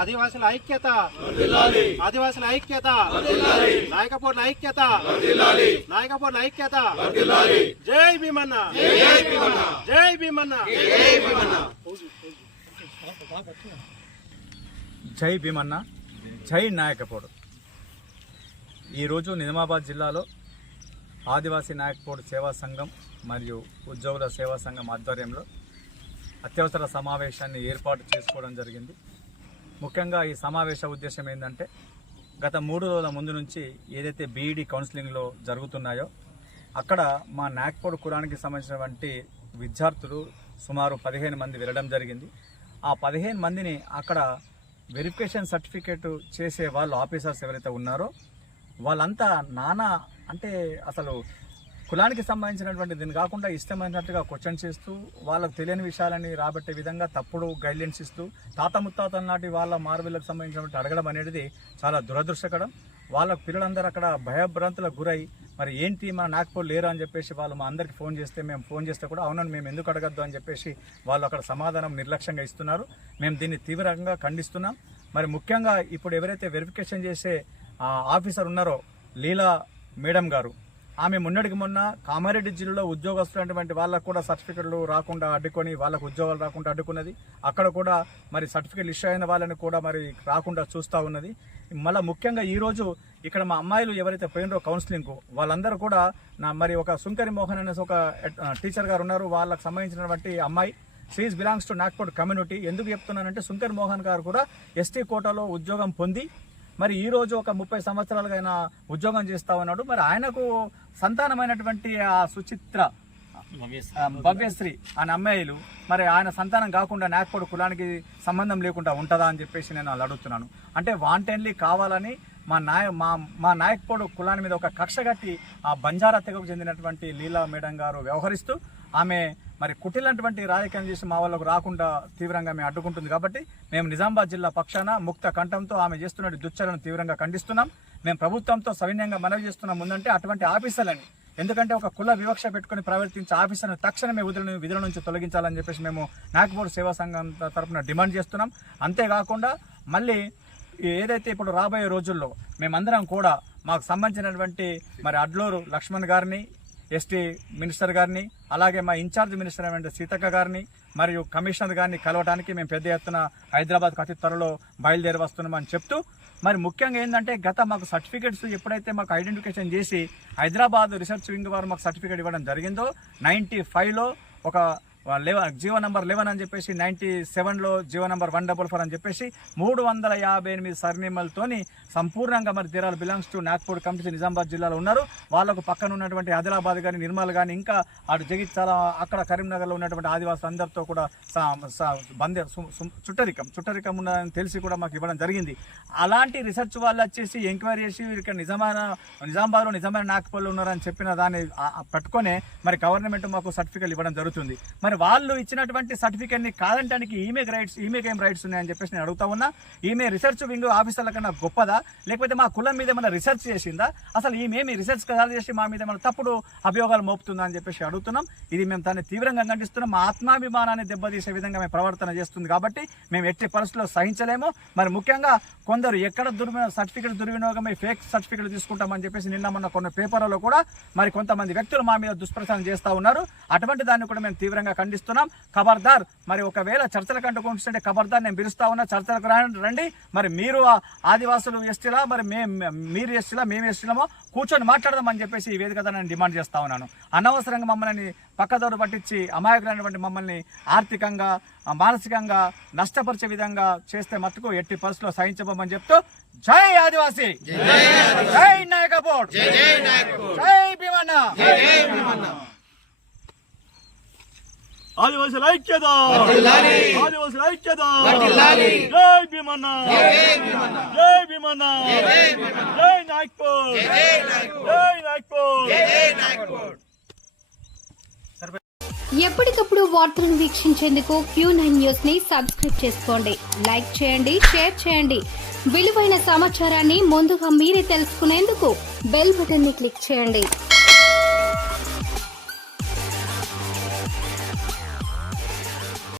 ఆదివాసుల ఐక్యత, ఆదివాసుల ఐక్యత, నాయకపోట్ల ఐక్యత, నాయకపోట్ల ఐక్యత. జై భీమన్న, జై భీమన్న. జై భీమన్న, జై నాయకపోడు. ఈరోజు నిజామాబాద్ జిల్లాలో ఆదివాసీ నాయకపోడు సేవా సంఘం మరియు ఉద్యోగుల సేవా సంఘం ఆధ్వర్యంలో అత్యవసర సమావేశాన్ని ఏర్పాటు చేసుకోవడం జరిగింది. ముఖ్యంగా ఈ సమావేశ ఉద్దేశం ఏంటంటే, గత 3 రోజుల ముందు నుంచి ఏదైతే బీఈడీ కౌన్సిలింగ్లో జరుగుతున్నాయో అక్కడ మా నాయకపోడు కులానికి సంబంధించినటువంటి విద్యార్థులు సుమారు 15 మంది వెళ్ళడం జరిగింది. ఆ 15 మందిని అక్కడ వెరిఫికేషన్ సర్టిఫికేట్ చేసే వాళ్ళు ఆఫీసర్స్ ఎవరైతే ఉన్నారో వాళ్ళంతా అంటే అసలు కులానికి సంబంధించినటువంటి దీన్ని కాకుండా ఇష్టమైనట్టుగా క్వశ్చన్ చేస్తూ వాళ్ళకు తెలియని విషయాలని రాబట్టే విధంగా తప్పుడు గైడ్లైన్స్ ఇస్తూ తాత ముత్తాతల నాటి వాళ్ళ మార్పులకు సంబంధించినటువంటి అడగడం అనేది చాలా దురదృష్టకరం. వాళ్ళ పిల్లలందరూ అక్కడ భయభ్రాంతులకు గురై మరి ఏంటి మన నాయకపోడు లేరు అని చెప్పేసి వాళ్ళు మా అందరికి మేము ఫోన్ చేస్తే కూడా అవునని మేము ఎందుకు అడగద్దు అని చెప్పేసి వాళ్ళు అక్కడ సమాధానం నిర్లక్ష్యంగా ఇస్తున్నారు. మేము దీన్ని తీవ్రంగా ఖండిస్తున్నాం. మరి ముఖ్యంగా ఇప్పుడు ఎవరైతే వెరిఫికేషన్ చేసే ఆఫీసర్ ఉన్నారో లీలా మేడం గారు, ఆమె మొన్నటికి మొన్న కామారెడ్డి జిల్లాలో ఉద్యోగస్తున్నటువంటి వాళ్ళకు కూడా సర్టిఫికెట్లు రాకుండా అడ్డుకొని వాళ్ళకు ఉద్యోగాలు రాకుండా అడ్డుకున్నది. అక్కడ కూడా మరి సర్టిఫికెట్లు ఇష్యూ అయిన వాళ్ళని కూడా మరి రాకుండా చూస్తూ ఉన్నది. మళ్ళీ ముఖ్యంగా ఈరోజు ఇక్కడ మా అమ్మాయిలు ఎవరైతే పోయినరో కౌన్సిలింగ్కు వాళ్ళందరూ కూడా మరి ఒక సుంకరి మోహన్ అనే ఒక టీచర్ గారు ఉన్నారు. వాళ్ళకు సంబంధించినటువంటి అమ్మాయి she is belongs to Nagpur community. ఎందుకు చెప్తున్నానంటే సుంకరి మోహన్ గారు కూడా ఎస్టీ కోటాలో ఉద్యోగం పొంది మరి ఈరోజు ఒక 30 సంవత్సరాలుగా ఆయన ఉద్యోగం చేస్తూ ఉన్నాడు. మరి ఆయనకు సంతానమైనటువంటి ఆ సుచిత్ర భవ్యశ్రీ అనే అమ్మాయిలు మరి ఆయన సంతానం కాకుండా నాయకపోడు కులానికి సంబంధం లేకుండా ఉంటుందా అని చెప్పేసి నేను వాళ్ళు అడుగుతున్నాను. అంటే వాంటెన్లీ కావాలని మా నాయకపోడు కులాన్ని మీద ఒక కక్ష కట్టి ఆ బంజారా తెగకు చెందినటువంటి లీలా మేడం గారు వ్యవహరిస్తూ ఆమె మరి కుటిలాంటి రాజకీయం చేసి మా వాళ్ళకు రాకుండా తీవ్రంగా మేము అడ్డుకుంటుంది. కాబట్టి మేము నిజామాబాద్ జిల్లా పక్షాన ముక్త కంఠంతో ఆమె చేస్తున్న దుశ్చర్యలను తీవ్రంగా ఖండిస్తున్నాం. మేము ప్రభుత్వంతో సవినయంగా మనవి చేస్తున్నాం ముందంటే అటువంటి ఆఫీసర్లని, ఎందుకంటే ఒక కుల వివక్ష పెట్టుకుని ప్రవర్తించే ఆఫీసర్ను తక్షణమే విధుల నుంచి తొలగించాలని చెప్పేసి మేము నాయకపోడు సేవా సంఘం తరఫున డిమాండ్ చేస్తున్నాం. అంతేకాకుండా మళ్ళీ ఏదైతే ఇప్పుడు రాబోయే రోజుల్లో మేమందరం కూడా మాకు సంబంధించినటువంటి మరి అడ్లూరు లక్ష్మణ్ గారిని, ఎస్టీ మినిస్టర్ గారిని, అలాగే మా ఇన్ఛార్జ్ మినిస్టర్ అయిన సీతక్క గారిని మరియు కమిషనర్ గారిని కలవడానికి మేము పెద్ద ఎత్తున హైదరాబాద్కు అతి త్వరలో బయలుదేరి వస్తున్నామని చెప్తూ, మరి ముఖ్యంగా ఏంటంటే మాకు సర్టిఫికేట్స్ ఎప్పుడైతే మాకు ఐడెంటిఫికేషన్ చేసి హైదరాబాద్ రీసెర్చ్ వింగ్ వారు మాకు సర్టిఫికేట్ ఇవ్వడం జరిగిందో 95లో ఒక జీవో నంబర్ 11 అని చెప్పేసి 97లో జీవో నంబర్ 144 అని చెప్పేసి 358 సర్నేమలతోని సంపూర్ణంగా మరి దేరాలు belongs to Nagpur committee Nizamabad జిల్లాలో ఉన్నారు. వాళ్ళకు పక్కన ఉన్నటువంటి ఆదిలాబాద్ కానీ, నిర్మల్ కానీ, ఇంకా అటు జగిత్యాల అక్కడ కరీంనగర్లో ఉన్నటువంటి ఆదివాసులు అందరితో కూడా చుట్టరికం ఉన్నదని తెలిసి కూడా మాకు ఇవ్వడం జరిగింది. అలాంటి రీసెర్చ్ వాళ్ళు వచ్చేసి ఎంక్వైరీ చేసి ఇక్కడ నిజామాబాద్లో నిజమైన నాగ్పూర్లో ఉన్నారని చెప్పిన దాన్ని పట్టుకొనే మరి గవర్నమెంట్ మాకు సర్టిఫికేట్ ఇవ్వడం జరుగుతుంది. మరి వాళ్ళు ఇచ్చినటువంటి సర్టిఫికేట్ని కాదంటానికి ఈమెకేం రైట్స్ ఉన్నాయని చెప్పేసి నేను అడుగుతా ఉన్నా. ఈమె రీసెర్చ్ వింగ్ ఆఫీసర్ల కన్నా గొప్పదా, లేకపోతే మా కులం మీద ఏమైనా రీసెర్చ్ చేసిందా, అసలు ఈమెమి రీసెర్చ్ చేసి మా మీద ఏమైనా తప్పుడు అభియోగాలు మోపుతుందా అని చెప్పేసి అడుగుతున్నాం. ఇది మేము దాన్ని తీవ్రంగా ఖండిస్తున్నాం. మా ఆత్మాభిమానాన్ని దెబ్బతీసే విధంగా మేము ప్రవర్తన చేస్తుంది కాబట్టి మేము ఎట్టి పరిస్థితుల్లో సహించలేము. మరి ముఖ్యంగా కొందరు ఎక్కడ సర్టిఫికేట్ దుర్వినియోగమై ఫేక్ సర్టిఫికేట్ తీసుకుంటామని చెప్పేసి నిన్న మొన్న కొన్ని పేపర్లలో కూడా మరి కొంతమంది వ్యక్తులు మా మీద దుష్ప్రచారం చేస్తూ ఉన్నారు. అటువంటి దాన్ని కూడా మేము తీవ్రంగా ఖండిస్తున్నాం. ఖబర్దార్, మరి ఒకవేళ చర్చలకు అంటుకుంటుంటే ఖబర్దార్ నేను పిలుస్తా ఉన్నా, చర్చలకు రండి. మరి మీరు ఆదివాసులు ఎస్టీలా, మరి మీరు ఎస్టీలా, మేము ఎస్టీలమో కూర్చొని మాట్లాడదామని చెప్పేసి ఈ వేదిక నేను డిమాండ్ చేస్తా ఉన్నాను. అనవసరంగా మమ్మల్ని పక్కదోరు పట్టించి అమాయకులైనటువంటి మమ్మల్ని ఆర్థికంగా మానసికంగా నష్టపరిచే విధంగా చేస్తే మట్టుకు ఎట్టి పరిస్థితుల్లో సహించబోమని చెప్తూ జై ఆదివాసీ, జై నాయకపోడ్, జై భీమన్న. ఆదివాసుల ఐక్యత, ఆదివాసుల ఐక్యత. జై భీమన్న, జై భీమన్న, జై నాగ్పూర్, జై నాగ్పూర్. ఎప్పటికప్పుడు వార్తలను వీక్షించేందుకు Q9 న్యూస్ ని సబ్స్క్రైబ్ చేసుకోండి, లైక్ చేయండి, షేర్ చేయండి. విలువైన సమాచారాన్ని ముందుగా మీరే తెలుసుకునేందుకు బెల్ బటన్ ని క్లిక్ చేయండి.